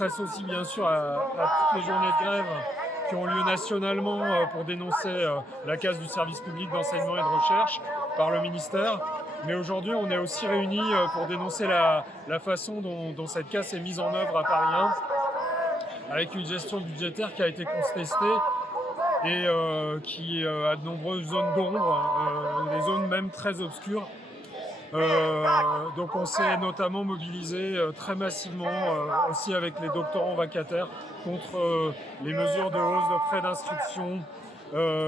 s'associe bien sûr à toutes les journées de grève qui ont lieu nationalement pour dénoncer la casse du service public d'enseignement et de recherche par le ministère. Mais aujourd'hui, on est aussi réunis pour dénoncer la façon dont cette casse est mise en œuvre à Paris 1, avec une gestion budgétaire qui a été contestée et qui a de nombreuses zones d'ombre, des zones même très obscures. Donc on s'est notamment mobilisé très massivement aussi avec les doctorants vacataires contre les mesures de hausse de frais d'inscription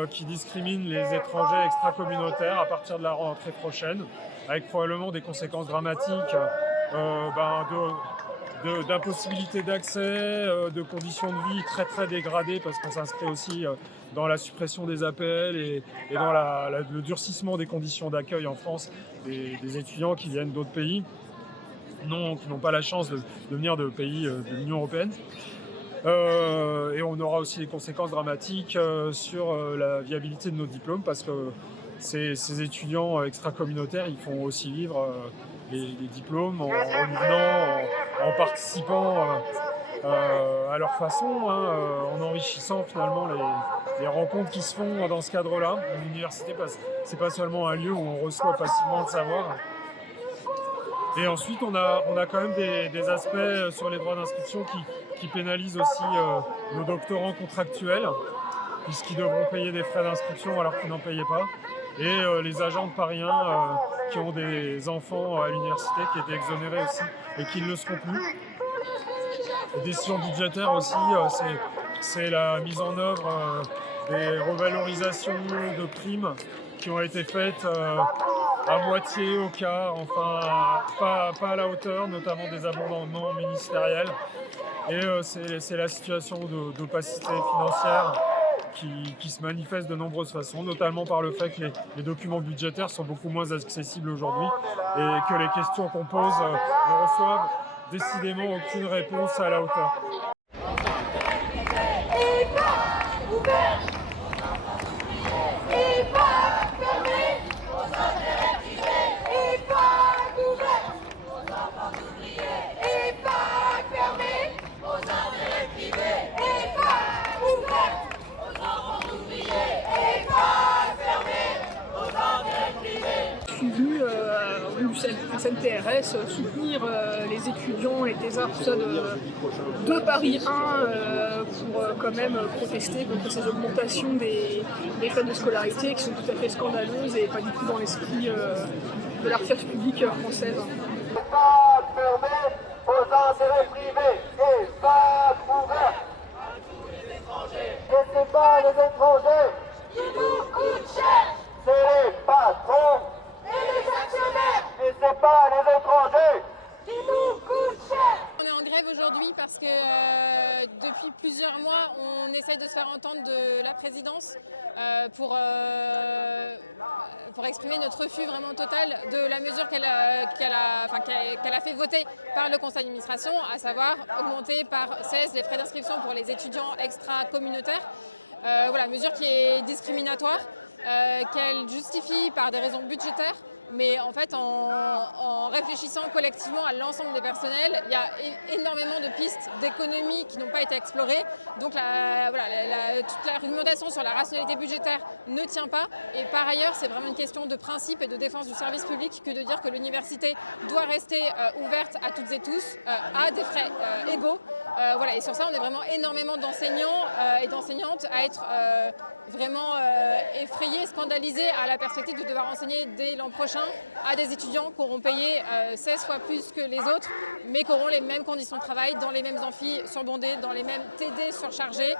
qui discriminent les étrangers extracommunautaires à partir de la rentrée prochaine, avec probablement des conséquences dramatiques d'impossibilité d'accès, de conditions de vie très très dégradées parce qu'on s'inscrit aussi dans la suppression des APL et dans le durcissement des conditions d'accueil en France des étudiants qui viennent d'autres pays, qui n'ont pas la chance de venir de pays de l'Union européenne. Et on aura aussi des conséquences dramatiques sur la viabilité de nos diplômes parce que ces étudiants extracommunautaires, ils font aussi vivre les diplômes en renouvelant, en participant à leur façon, en enrichissant finalement les rencontres qui se font dans ce cadre-là. L'université, c'est pas seulement un lieu où on reçoit passivement le savoir. Et ensuite, on a quand même des aspects sur les droits d'inscription qui pénalisent aussi nos doctorants contractuels, puisqu'ils devront payer des frais d'inscription alors qu'ils n'en payaient pas. Et les agents de Paris 1 qui ont des enfants à l'université qui étaient exonérés aussi et qui ne le seront plus. Les décisions budgétaires aussi, c'est la mise en œuvre des revalorisations de primes qui ont été faites à moitié au quart, enfin pas à la hauteur, notamment des abondements ministériels. Et c'est la situation d'opacité financière qui se manifeste de nombreuses façons, notamment par le fait que les documents budgétaires sont beaucoup moins accessibles aujourd'hui et que les questions qu'on pose ne reçoivent décidément aucune réponse à la hauteur. SNPRS soutenir les étudiants, les thésards, tout ça de Paris 1 pour quand même protester contre ces augmentations des frais de scolarité qui sont tout à fait scandaleuses et pas du tout dans l'esprit de la recherche publique française. Pas fermé aux intérêts privés et pas ouvert à tous les étrangers. Et c'est pas les étrangers qui nous coûtent cher, c'est les patrons et les actionnaires. Et c'est pas les étrangers qui nous coûtent cher. On est en grève aujourd'hui parce que depuis plusieurs mois, on essaye de se faire entendre de la présidence pour exprimer notre refus vraiment total de la mesure qu'elle a fait voter par le conseil d'administration, à savoir augmenter par 16 les frais d'inscription pour les étudiants extra-communautaires. Voilà, mesure qui est discriminatoire, qu'elle justifie par des raisons budgétaires. Mais en fait, en réfléchissant collectivement à l'ensemble des personnels, il y a énormément de pistes d'économie qui n'ont pas été explorées. Donc toute l'argumentation sur la rationalité budgétaire ne tient pas. Et par ailleurs, c'est vraiment une question de principe et de défense du service public que de dire que l'université doit rester ouverte à toutes et tous, à des frais égaux. Et sur ça, on est vraiment énormément d'enseignants et d'enseignantes à être vraiment effrayés, scandalisés à la perspective de devoir enseigner dès l'an prochain à des étudiants qui auront payé 16 fois plus que les autres, mais qui auront les mêmes conditions de travail, dans les mêmes amphis surbondés, dans les mêmes TD surchargés,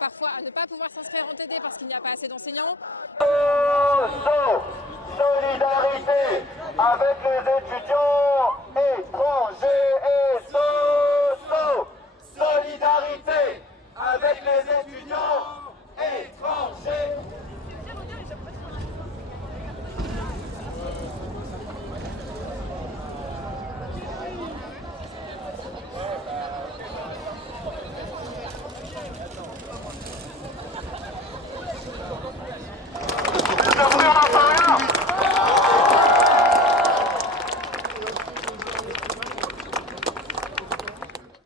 parfois à ne pas pouvoir s'inscrire en TD parce qu'il n'y a pas assez d'enseignants. Solidarité avec les étudiants étrangers et solidarité avec les étudiants